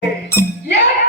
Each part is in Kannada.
Yeah!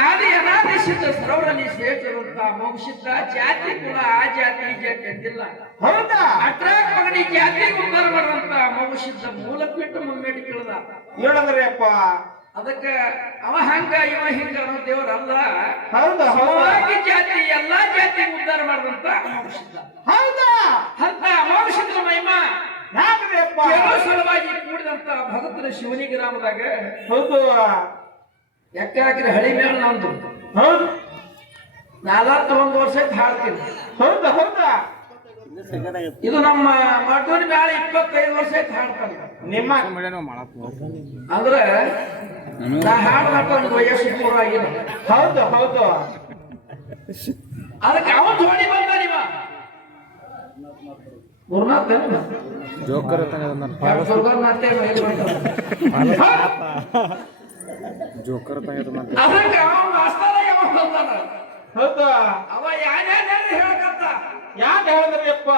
ಆದಿ ಅನಾದಿ ಸರೋವರಲ್ಲಿ ಶ್ರೇಷ್ಠರಂತ ಮೋಕ್ಷಿದ್ದ ಜಾತಿ ಕುಲ ಆ ಜಾತಿ ಈ ಜಾತಿ ಅಂತಿಲ್ಲ. ಹೌದಾ? ಅಟ್ರಾಕ್ ಮಗನಿ ಜಾತಿ ಉದ್ಧಾರ ಮಾಡುವಂತ ಮೋಕ್ಷಿದ್ದ ಮೂಲ ಬಿಟ್ಟು ಮುಮ್ಮೆಟ್ಟು ಕೇಳ್ದ. ಹೇಳಿದ್ರಿಪ್ಪ ಅದಕ್ಕ ಅವ ಹಂಗ ಇವ ಹಿಂಗ ಅನ್ನೋ ದೇವರಲ್ಲ ಹೌದಾ ಹೌದಾ? ಸಮವಾಗಿ ಜಾತಿ ಎಲ್ಲಾ ಜಾತಿ ಉದ್ದಾರ ಮಾಡಿದಂತ ಮೋಕ್ಷಿದ್ದ ಹೌದಾ? ಅಂತ ಮೋಕ್ಷಿದ್ದ ಮಹಿಮಾ. ಸಲುವಾಗಿ ಕೂಡಿದಂತ ಭಗತನ ಶಿವನಿ ಗ್ರಾಮದಾಗ ಹೌದು. ಎಕ್ಕ ಹಾಕಿದ್ರೆ ಹಳಿ ಮೇಲೆ ನಂದು ಹೌದು ನಾಲ್ಕು ಒಂದು ವರ್ಷ ಆಯ್ತು ಹಾಡ್ತೀನಿ ಹೌದಾ ಹೌದಾ? ಇದು ನಮ್ಮ ಮಠದ ಮ್ಯಾಲ ಇಪ್ಪತ್ತೈದು ವರ್ಷ ಆಯ್ತು ಹಾಡ್ತಾನೆ ನಿಮ್ಮ ಅಂದ್ರೆ ನಾ ಹಾಡು ಮಾಡ್ಕೊಂಡು ವಯಸ್ಸು ಪೂರ್ವ ಆಗಿಲ್ಲ ಹೌದು ಹೌದು. ಅದಕ್ಕೆ ಅವನು ಜೋಡಿ ಬಂದ ನಿಮ್ಮ ಗುರುನಾಥ್ ಜೋಕರ್ ದುರ್ಗನಾಥೆ ಜೋಕರ್ ಅದಕ್ಕೆ ಅವ ಮಾಸ್ತರ ಅವ ಬಂದಾನ ಹೌದು? ಅವ ಯಾರ್ಯಾರು ಹೇಳಕತ್ತ? ಯಾಕೆ ಹೇಳಿದ್ರಿಪ್ಪ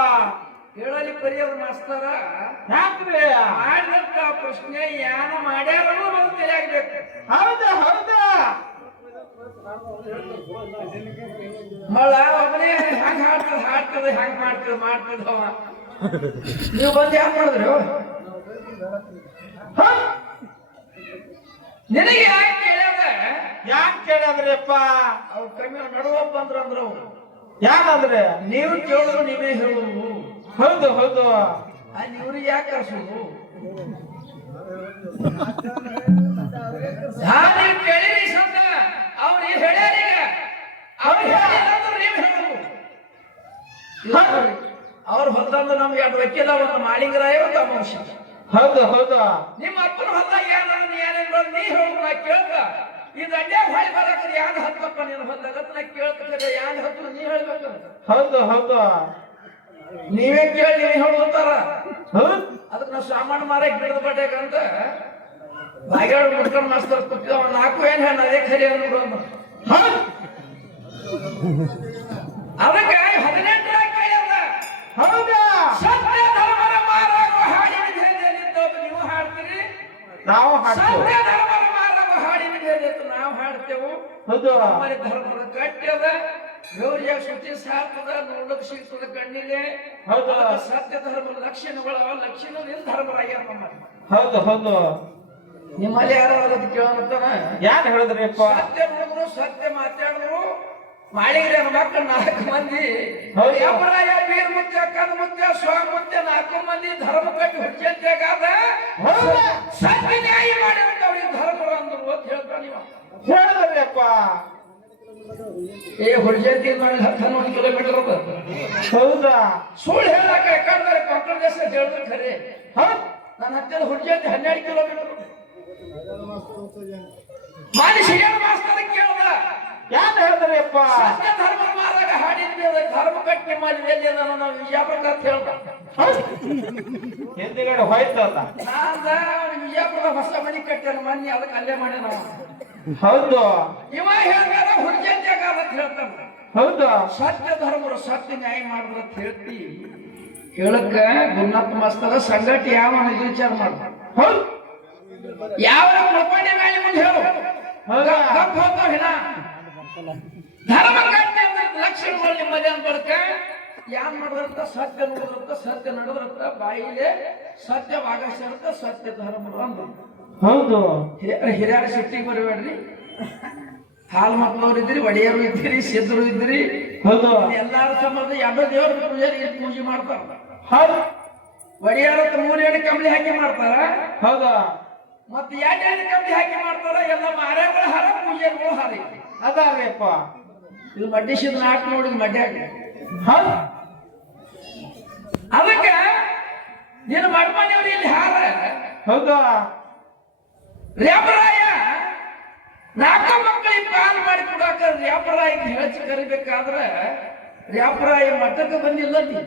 ಹೇಳಲಿ ಕರಿಯೋದು ಮಾಸ್ತರ ಯಾಕ್ರಿ? ಮಾಡಿದಂತ ಪ್ರಶ್ನೆ ಯಾನ ಮಾಡ್ಯಾರ ಅನ್ನೋದು ತಿಳಿಯಾಗಬೇಕು ಹೌದಾ ಹೌದಾ? ಮಳ ಒಬ್ಬನೇ ಹಂಗ ಹಾಡ್ತದ ಹಾಡ್ತದ ಹಂಗ ಮಾಡ್ತದ ಮಾಡ್ತದ ನೀವು ಬಂದು ಯಾಕೆ ಮಾಡಿದ್ರಿ ನಿನಗೆ ಯಾಕೆ ಕೇಳ್ಯಾದ ಯಾಕೆ ಕೇಳ್ಯಾವ್ರಿಯಪ್ಪ ಅವ್ರ ಕಮ್ಮಿ ನಡುವಪ್ಪ ಅಂದ್ರ ಅಂದ್ರ ಅವ್ರು. ಯಾಕಂದ್ರೆ ನೀವು ಕೇಳಿದ್ರು ನೀವೇ ಹೇಳುದು. ಹೌದು ಹೌದು. ಅಲ್ಲಿ ಇವ್ರಿಗೆ ಯಾಕೆ ಕರ್ಸೋದು? ಕೇಳಿರಿ ಸಂತ ಅವ್ರು ಹೇಳ್ಯಾರೀಗ. ಅವ್ರು ಹೇಳಿಲ್ಲ ಅಂದ್ರೆ ನೀವು ಹೇಳೋದು. ಅವ್ರು ಹೊತ್ತಂದು ನಮ್ಗೆ ಎರಡು ವಕೀಲ ಒಂದು ಮಾಳಿಂಗರಾಯ ಒಂದು ಅಮಾಂಶ ಹೌದು ಹೌದು. ನಿಮ್ಮ ಅಪ್ಪನ ಹೊಲ ಏನಾದ್ರು ನೀ ಏನೇನು ಇದು ಅಡ್ಡೆ ಹೊಳಿ ಬರಕ್ರಿ ಯಾನ್ ಹತ್ತಪ್ಪ ನೀನು? ಬಂದಾಗತ್ ನಾ ಕೇಳ್ತಾರೆ ಯಾನ್ ಹತ್ತು ನೀ ಹೇಳ್ಬೇಕು. ಹೌದು ಹೌದು. ನೀವೇ ಕೇಳಿ ನೀ ಹೇಳ್ಕೊತಾರ ಹೌದ್ ಅದಕ್ಕೆ ನಾವು ಸಾಮಾನು ಮಾರಕ್ಕೆ ಬಿಡದ ಬಡ್ಯಾಗಂತ ಬಾಯ್ಗಾಡ್ ಮುಟ್ಕೊಂಡು ಮಾಸ್ತರ್ ಕೂತಿದ್ದ ಅವ್ನು ನಾಲ್ಕು ಏನ್ ಹೇಳ ಅದೇ ಖರಿ ಅನ್ಬಿಡೋನು ಅದಕ್ಕೆ ಹದಿನೆಂಟು ಹೌದಾ? ನಾವು ಹಾಡ್ತೇವೆ. ಹಾಡಿನ ಭೇದಲಿದ್ದು ನಾವು ಹಾಡ್ತೇವು. ಹೌದು. ಧರ್ಮದ ಕಟ್ಟದ ಗೌರಿಯ ಶುಚಿ ಸಾರ್ತದ ನೋಡಕ್ ಸಿಗ್ತದ ಕಣ್ಣಿಗೆ. ಹೌದು. ಸತ್ಯ ಧರ್ಮದ ಲಕ್ಷಣಗಳು ಲಕ್ಷಣದಿಂದ ಧರ್ಮರಾಗ್ಯಾರ ನಮ್ಮಲ್ಲಿ ಹೌದು ಹೌದು. ನಿಮ್ಮಲ್ಲಿ ಯಾರು ಕೇಳೋಣ ಯಾರು ಹೇಳಿದ್ರಿಪ್ಪ ಸತ್ಯ ನೋಡಿದ್ರು ಸತ್ಯ ಮಾತಾಡಿದ್ರು. ಮಾಡಿದ್ರೆ ಮಕ್ಕ ಮಕ್ಕಳು ನಾಲ್ಕು ಮಂದಿ. ಹೌದು. ವೀರ್ ಮುತ್ಯ ಕದ ಮುತ್ಯ ಸ್ವಾಮ ಮುತ್ಯ ನಾಲ್ಕು ಮಂದಿ ಧರ್ಮ ಕಟ್ಟಿ ಹುಚ್ಚಂತಾಗಾದ ಹೌದಾ? ಸತ್ಯ ನ್ಯಾಯ ಮಾಡಿದ್ರೆ ಅವ್ರಿಗೆ ಧರ್ಮ ಅಂದ್ರು ಅಂತ ಹೇಳ್ತಾನೆ ನೀವು. ಹೇಳಿದ್ರಿಪ್ಪ ಏ ಹುಡ್ಜಂತಿ ನನಗೆ ಹತ್ತು ಹನ್ನೊಂದು ಕಿಲೋಮೀಟರ್ ಹೌದಾ? ಸುಳ್ಳು ಹೇಳಕ ಯಾಕಂದ್ರೆ ಕೊಂಕಣ ದೇಶ ಹೇಳಿದ್ರೆ ಖರೆ ಹಾ? ನನ್ನ ಹತ್ತಿರ ಹುಡ್ಜಂತಿ ಹನ್ನೆರಡು ಕಿಲೋಮೀಟರ್ ಮಾನಿ ಸಿಗಣ ಮಾಸ್ತದ ಕೇಳ್ದ. ಯಾನ್ ಹೇಳಿದ್ರಿಪ್ಪ ಸತ್ಯ ಧರ್ಮ ಮಾರಾಗ ಹಾಡಿದ್ವಿ ಅದಕ್ಕೆ ಧರ್ಮ ಕಟ್ಟಿ ಮಾಡಿ ಎಲ್ಲಿ ಅದ ನಾವು ವಿಜಯಪುರ ಅಂತ ಹೇಳ್ದ ಹಿಂದಿಗಡೆ ಹೋಯ್ತಲ್ಲ ನಾಂದ ಅವ್ನು ವಿಜಯಪುರದ ಹೊಸ ಮನೆ ಕಟ್ಟಾನ ಮನೆ ಅದಕ್ಕೆ ಅಲ್ಲೇ ಮಾಡ್ಯಾನ. ಹೌದು. ಇವ ಹೇಳ್ತಾರ ಹುಡ್ಜಂತ್ಯಾಗ ಅಂತ ಹೇಳ್ತಾನ. ಹೌದು. ಸತ್ಯ ಧರ್ಮರು ಸತ್ಯ ನ್ಯಾಯ ಮಾಡಿದ್ರ ಅಂತ ಹೇಳ್ತಿ. ಹೇಳಕ್ಕ ಗುರುನಾಥ ಮಸ್ತದ ಸಂಗತಿ ಯಾವ ವಿಚಾರ ಮಾಡ. ಹೌದ್. ಯಾವ ಪ್ರಪಂಚ ನ್ಯಾಯ ಮುಂದೆ ಹೇಳು. ಹೌದಾ? ಹೋಗ್ತಾವ್ ಹಿನ. ಧರ್ಮ ಕಟ್ಟಿ ಅಂದ್ರೆ ಲಕ್ಷಣಗಳು ನಿಮ್ಮಲ್ಲಿ ಅಂತ ಯಾನ್ ಮಾಡಿದ್ರಂತ ಸತ್ಯ ನೋಡಿದ್ರಂತ ಸತ್ಯ ನಡೆದ್ರಂತ ಬಾಯಿಲೆ ಸತ್ಯ ವಾಗಸಿರಂತ ಸತ್ಯ ಧರ್ಮರು ಅಂದ್ರು. ಹೌದು. ಹಿರಿಯ- ಹಿರಿಯರ ಸಿಟ್ಟಿಗೆ ಬರಬೇಡ್ರಿ. ಹಾಲು ಮಕ್ಕಳವ್ರು ಇದ್ರಿ ಒಡೆಯರು ಇದ್ರಿ ಸಿದ್ಧರು ಇದ್ರಿ ಹೌದು. ಎಲ್ಲಾರ ಸಂಬಂಧ ಎರಡು ದೇವ್ರ ಪೂಜೆ ರೀತಿ ಪೂಜೆ ಮಾಡ್ತಾರ? ಹೌದು. ಒಡೆಯರ ಮೂರು ಎರಡು ಕಂಬಳಿ ಹಾಕಿ ಮಾಡ್ತಾರ? ಹೌದು. ಮತ್ತೆ ಎರಡು ಎಣ್ಣೆ ಕಂಬಳಿ ಹಾಕಿ ಮಾಡ್ತಾರ ಎಲ್ಲ ಮಾರ್ಯಾಗಳ ಹರ ಪೂಜೆಗಳು ಹಾರ ಐತಿ. ಅದಾರಿಪ್ಪ ಇದು ಮಡ್ಡಿಸಿದ ನಾಟ್ ನೋಡಿದ್ ಮಡ್ಯಾಗ ಅದಕ್ಕೆ ನೀನು ಮಡ್ಮನೆಯವ್ರು ಇಲ್ಲಿ ಹಾರ. ಹೌದು. ರ್ಯಾಪರಾಯ ನಾಲ್ಕು ಮಕ್ಕಳಿಗೆ ಪಾಲ್ ಮಾಡಿ ಕೊಡಾಕ ರ್ಯಾಪರಾಯ ಹೆಚ್ಚು ಕರಿಬೇಕಾದ್ರ ರ್ಯಾಪರಾಯ ಮಠಕ್ಕೆ ಬಂದಿಲ್ಲ ನೀ.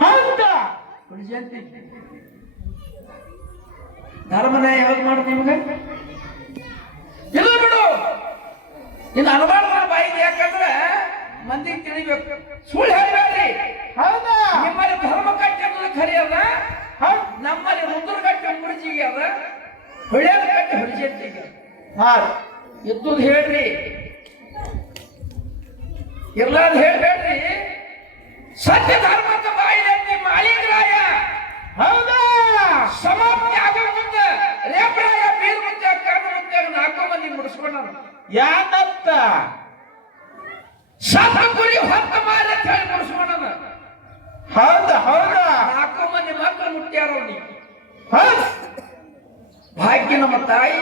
ಹೌದಾ. ಜಯಂತಿ ಧರ್ಮನ್ಯಾಯ ಯಾವ್ದು ಮಾಡುದು ನಿಮ್ಗೆ? ಇಲ್ಲ ಬಿಡು. ಇನ್ನು ಅನುಮಾನ ಬಾಯಿದೆ ಯಾಕಂದ್ರೆ ಮಂದಿ ತಿಳಿಬೇಕು. ಸುಳ್ಳು ಹೇಳಬೇಡ್ರಿ. ಹೌದಾ? ನಿಮ್ಮಲ್ಲಿ ಧರ್ಮ ಕಟ್ಟಿ ಅನ್ನೋದು ಖರಿ ಅದ ನಮ್ಮಲ್ಲಿ ನಮ್ಮಲ್ಲಿ ರುದ್ರಗಟ್ಟಿ ಮುಡಿಜಿಗೆ ಅದ ಹೊಳೆಯದ ಕಟ್ಟಿ ಹೊಡಿಜಂತಿಗೆ ಹಾ ಇದ್ದುದು ಹೇಳ್ರಿ. ಇರ್ಲಾರ್ದ ಹೇಳ್ಬೇಡ್ರಿ. ಸತ್ಯ ಧರ್ಮದ ನಿಮ್ಮ ಮಾಳಿಗರಾಯ ಹೌದಾ? ಸಮಾಪ್ತಿ ಆಗೋ ಮುಂದೆ ರೇಪರಾಯ ಬೀರ್ ಮುಂದೆ ಕಾಮ ಮುಂದೆ ನಾಲ್ಕು ಮಂದಿ ಮುಡಿಸ್ಕೊಂಡ ಯಾನತ್ತ ಸತ್ತ ಕುರಿ ಹೊತ್ತ ಮಾರಿ ಅಂತ ಹೇಳಿ ಮುಗಿಸ್ಕೊಂಡದ ಹೌದ ಹೌದಾ? ನಾಲ್ಕು ಮಂದಿ ಮಕ್ಕಳು ಮುಟ್ಟ್ಯಾರ ಅವ್ನಿಗೆ ಭಾಗ್ಯ ನಮ್ಮ ತಾಯಿ.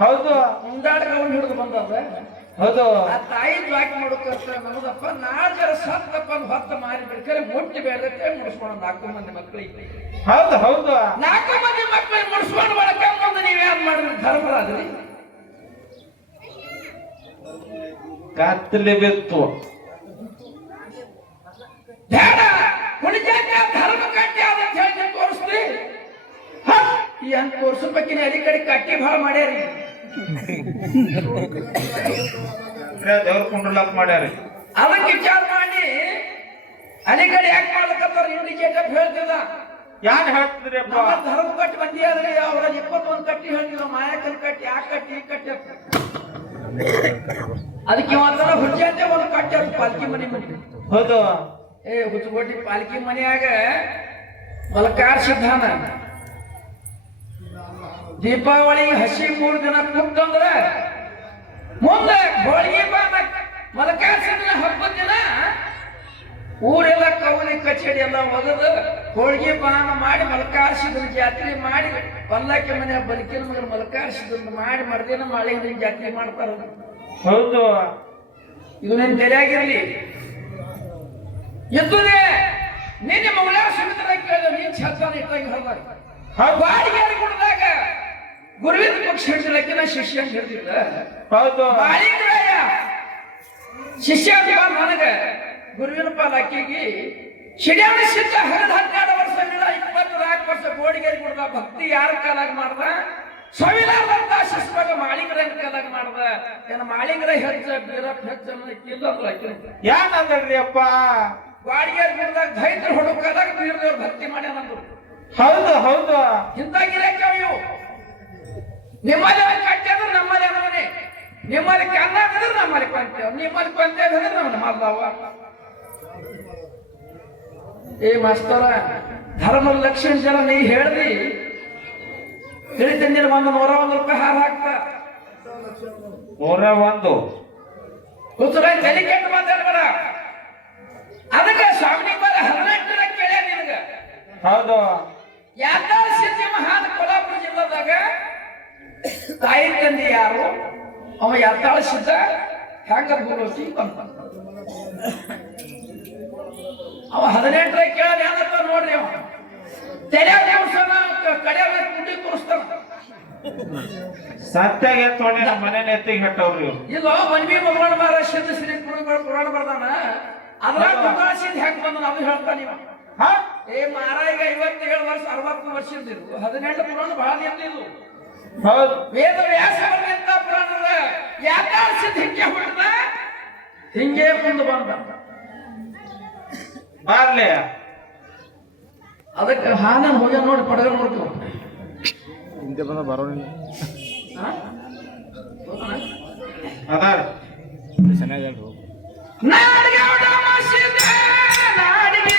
ಹೌದು. ಮುಂದಾಡ್ಕೊಂಡು ಹಿಡಿದು ಬಂದದ ಹೌದು. ಆ ತಾಯಿ ದ್ವಾಕಿ ಮಾಡೋಕಂತ ನಮ್ದಪ್ಪ ನಾಲ್ಕರ ಸತ್ತಪ್ಪ ಹೊತ್ತು ಮಾರಿ ಬಿಡ್ತಾರೆ ಮುಟ್ಟಿ ಬೇಡತ್ತೆ ಮುಡಿಸ್ಕೊಂಡು ನಾಲ್ಕು ಮಂದಿ ಮಕ್ಕಳಿಗೆ ಹೌದು ಹೌದು. ನಾಲ್ಕು ಮಂದಿ ಮಕ್ಕಳಿಗೆ ಮುಡಿಸ್ಕೊಂಡು ಬಳಕ ಮುಂದೆ ನೀವೇನ್ ಮಾಡಿದ್ರಿ? ಧರ್ಮರಾದ್ರಿ ಕತ್ತಲೆ ಬಿತ್ತು. ಹುಡುಗಾಟ ಧರ್ಮ ಕಟ್ಟಿ ಅದ ಕಡೆ ಕಟ್ಟಿ ಭಾಳ ಮಾಡ್ಯಾರಿ. ದೇವ್ರ ಕುಂಡ್ರಲಾಕ್ ಮಾಡ್ಯಾರಿ. ಅದಕ್ಕೆ ವಿಚಾರ ಮಾಡಿ ಅದಿ ಕಡೆ ಯಾಕೆ ಮಾಡ್ಲಕತ್ತಾರ ಇಂಡಿಕೇಟರ್ ಹೇಳ್ತಿದ ಹೇಳ್ತಿದ್ರಿಪ್ಪ ನಮ್ಮ ಧರ್ಮ ಕಟ್ಟಿ ಬಂದಿ ಆದ್ರೆ ಅವ್ರ ಇಪ್ಪತ್ತೊಂದು ಕಟ್ಟಿ ಹೇಳ್ತಿದ್ದ ಮಾಯಕನ್ ಕಟ್ಟಿ ಯಾಕೆ ಕಟ್ಟಿ ಕಟ್ಟಿ. ಅದಕ್ಕೆ ಇವತ್ತರ ಹುಜ್ಜಾತೆ ಒಂದು ಕಟ್ಟಿ ಅದು ಪಾಲ್ಕಿ ಮನೆ ಮನೆ ಹೌದು. ಏ ಹುಚ್ಚುಗೋಟಿ ಪಾಲ್ಕಿ ಮನೆಯಾಗ ಮಲಕಾರ ಸಿದ್ಧಾನ. ದೀಪಾವಳಿ ಹಸಿ ಮೂರು ದಿನ ಕುಂತಂದ್ರೆ ಮುಂದೆ ಹೋಳಿಗೆ ಬಾನ ಮಲಕಾರ ಸಿದ್ಧನ ಹಬ್ಬದ ದಿನ ಊರೆಲ್ಲ ಕವಲಿ ಕಚೇರಿ ಎಲ್ಲ ಒಗದು ಹೋಳಿಗೆ ಪಾನ ಮಾಡಿ ಮಲಕಾರ್ಸಿದ್ರ ಜಾತ್ರೆ ಮಾಡಿ ಪಲ್ಲಕ್ಕಿ ಮನೆ ಬದುಕಿನ ಮಗನ ಮಲಕಾರ್ಸಿದ್ರ ಮಾಡಿ ಮರ್ದಿನ ಮಳೆ ಜಾತ್ರೆ ಮಾಡ್ತಾರ ಹೌದು. ಇವನೇನ್ ತೆರೆಯಾಗಿರಲಿ ಎದ್ದುದೆ ನಿನ್ನೆ ಮೌಲ ಸುಮಿತ್ರ ಕೇಳಿದ ನೀನ್ ಛತ್ತಾನ ಇಟ್ಟಾಗಿ ಹೋಗ್ಬಾರ್ದು ಆ ಬಾಡಿಗೆ ಕುಡ್ದಾಗ ಗುರುವಿನ ಪಕ್ಷ ಹಿಡಿದಿಲ್ಲಕ್ಕಿನ ಶಿಷ್ಯ ಹಿಡಿದಿಲ್ಲ. ಹೌದು. ಮಾಳಿಂಗರಾಯ ಶಿಷ್ಯ ಅಂತ ನನಗ. ಗುರುವಿನ ಪಾಲ್ ಅಕ್ಕಿಗೆ. ಶಿಡ್ಯಾಣ ಸಿದ್ಧ ಹರಿದ ಹನ್ನೆರಡು ವರ್ಷ ಇಲ್ಲ ಇಪ್ಪತ್ತು ನಾಲ್ಕು ವರ್ಷ ಗೋಡಿಗೇರಿ ಕೊಡ್ದ ಭಕ್ತಿ ಯಾರ ಕಾಲಾಗ ಮಾಡ್ದ? ಸವಿಲಾರ್ದಂತ ಮಾಳಿಂಗ್ರ ಮಾಳಿಂಗರಾಯನ ಕಾಲಾಗ ಮಾಡ್ದ ಏನ ಮಾಳಿಂಗರ ಹೆಚ್ಚ ಬೀರಪ್ಪ ಹೆಚ್ಚ ಯಾನ್ ಅಂದ್ರಿ ಅಪ್ಪ? ಗಾಡಿಗೇರಿ ಭಕ್ತಿ ದೈತ್ರ ಹುಡುಕದಾಗ ಬೀರದೇವ್ರ ಭಕ್ತಿ ಮಾಡ್ಯಾನಂದ್ರು ಹೌದು ಹೌದು. ಇಂತಾಗಿರಕ್ಕೆ ಇವು ನಿಮ್ಮಲ್ಲಿ ಕಟ್ಟಿ ಅಂದ್ರೆ ನಮ್ಮಲ್ಲಿ ಅನ್ನವನೇ ನಿಮ್ಮಲ್ಲಿ ಕನ್ನ ಅಂದ್ರೆ ನಮ್ಮಲ್ಲಿ ಪಂಚ ನಿಮ್ಮಲ್ಲಿ ಪಂಚ ಅಂದ್ರೆ ನಮ್ಮ ಮಾಲ್ದಾವ. ಏ ಮಾಸ್ತರ ಧರ್ಮ ಲಕ್ಷ್ಮಣ ಜನ ನೀ ಹೇಳ್ದಿ ತಿಳಿತಂದಿನ ಒಂದು ನೂರ ಒಂದು ರೂಪಾಯಿ ಹಾರ ಹಾಕ್ತ. ನೂರ ಒಂದು ಕೂತ್ಕ ತಲೆ ಕೆಟ್ಟು ಬರ ಅದಕ್ಕೆ ಸ್ವಾಮಿ ಬರ ಹದಿನೆಂಟರ ಕೇಳ ನಿನಗ? ಹೌದು. ಯಾಕಂದ್ರೆ ಸಿದ್ಧಿ ಮಹಾನ್ ಕೊಲ್ಲಾಪುರ ಜಿಲ್ಲಾದಾಗ ತಾಯಿ ತಂದೆ ಯಾರು? ಅವ ಯಾತಾಳ ಸಿದ್ಧ? ಹೆಂಗ ಭೂಲೋಕಿ ಬಂತ? ಅವ ಹದಿನೆಂಟರ ಕೇಳ ನೋಡ್ರಿ ಅವ? ತೆರೆಯಾಗ ದೇವಸ್ಥಾನ ಕಡೆ ಕುಂಡಿ ತೋರಿಸ್ತಾರ. ಸತ್ಯಾಗ ಎತ್ಕೊಂಡಿ ನಮ್ಮ ಮನೆ ಎತ್ತಿಗೆ ಹಟ್ಟವ್ರಿ ಇವ ಇಲ್ಲ ಮನ್ವಿ ಮಗನ ಬಾರ ಸಿದ್ಧ ಶ್ರೀ ಪುರಾಣ ಪುರಾಣ ಬರ್ದಾನ. ಅದ್ರಾಗ ಮಗಳ ಸಿದ್ಧ ಹೆಂಗ್ ಬಂದ ಅದು ಹೇಳ್ತಾನ ಇವ ಹಾ? ಏ ಮಾರಾಯಿಗ ಐವತ್ತೇಳು ವರ್ಷ ಅರವತ್ತು ವರ್ಷದಿರು ಹದಿನೆಂಟು ಪುರಾಣ ಬಹಳ ಇರ್ಲಿಲ್ಲ ಹೌದು. ವೇದ ವ್ಯಾಸ ಬರ್ದಂತ ಪುರಾಣದ ಯಾಕಾಳ ಸಿದ್ಧ ಹಿಂಗೆ ಹೊಡೆದ ಹಿಂಗೆ ಮುಂದೆ ಬಂದ. ಬಾರ್ಲೆ. ಅದಕ್ಕೆ ಹಾನ ಹೋಗ್ಯ ನೋಡಿ ಪಡಗ ನೋಡ್ತೀವಿ ಹಿಂದೆ ಬಂದ ಬರೋಣ ಅದಾರ ಚೆನ್ನಾಗಿ ಹೋಗು. ನಾಡಿಗೆ ನಾಡಿಗೆ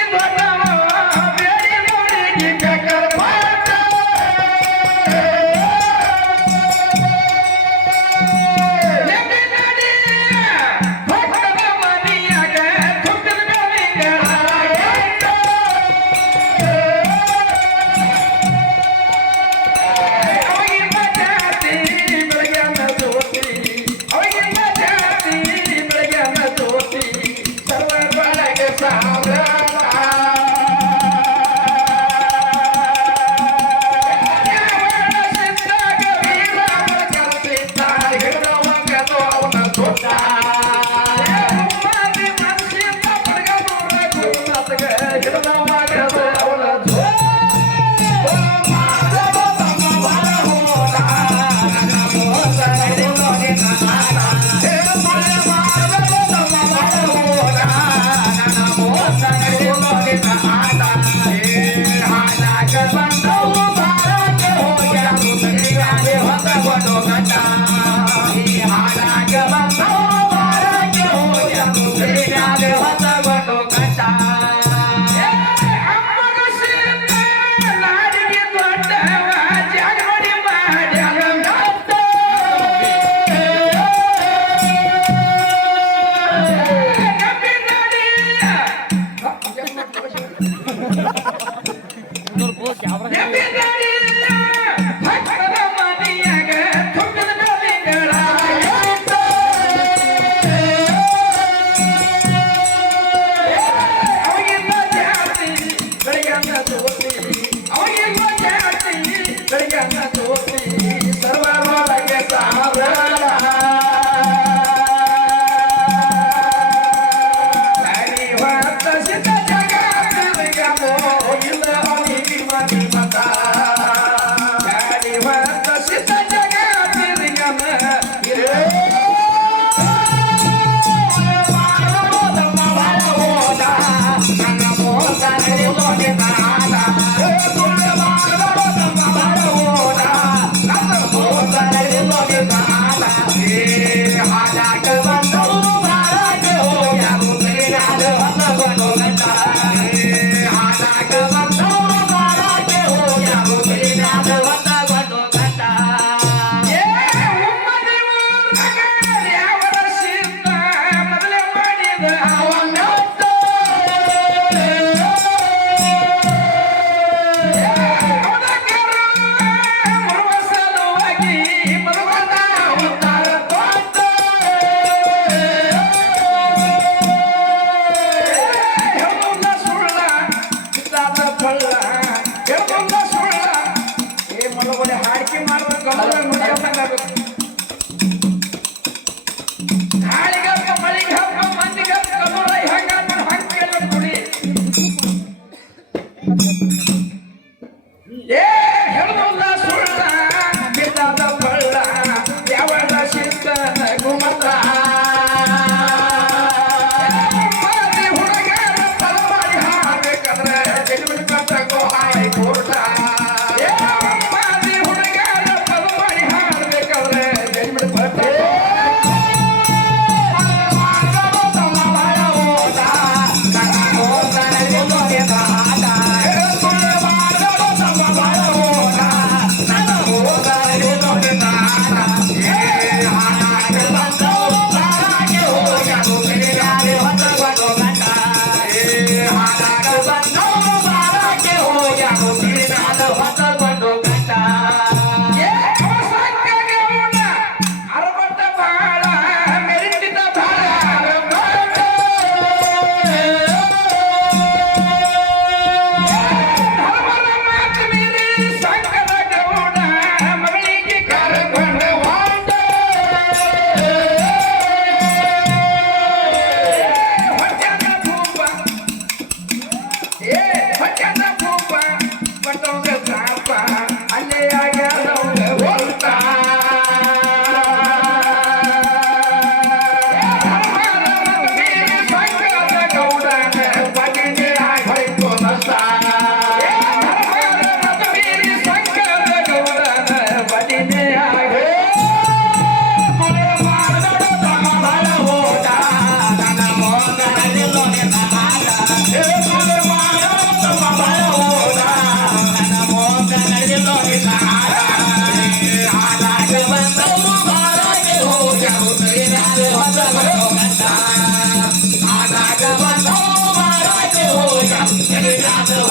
ಏ ಅಲ್ಲೇ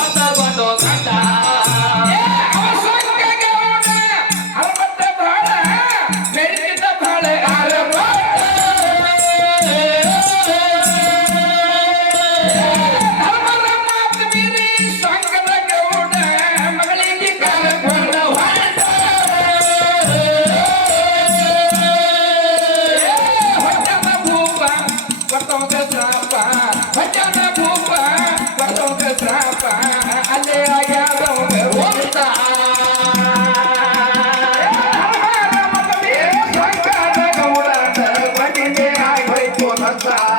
ಗೌಡ ಬಗೆಗೆ ಆಗೋಯ್ತು ನಷ್ಟ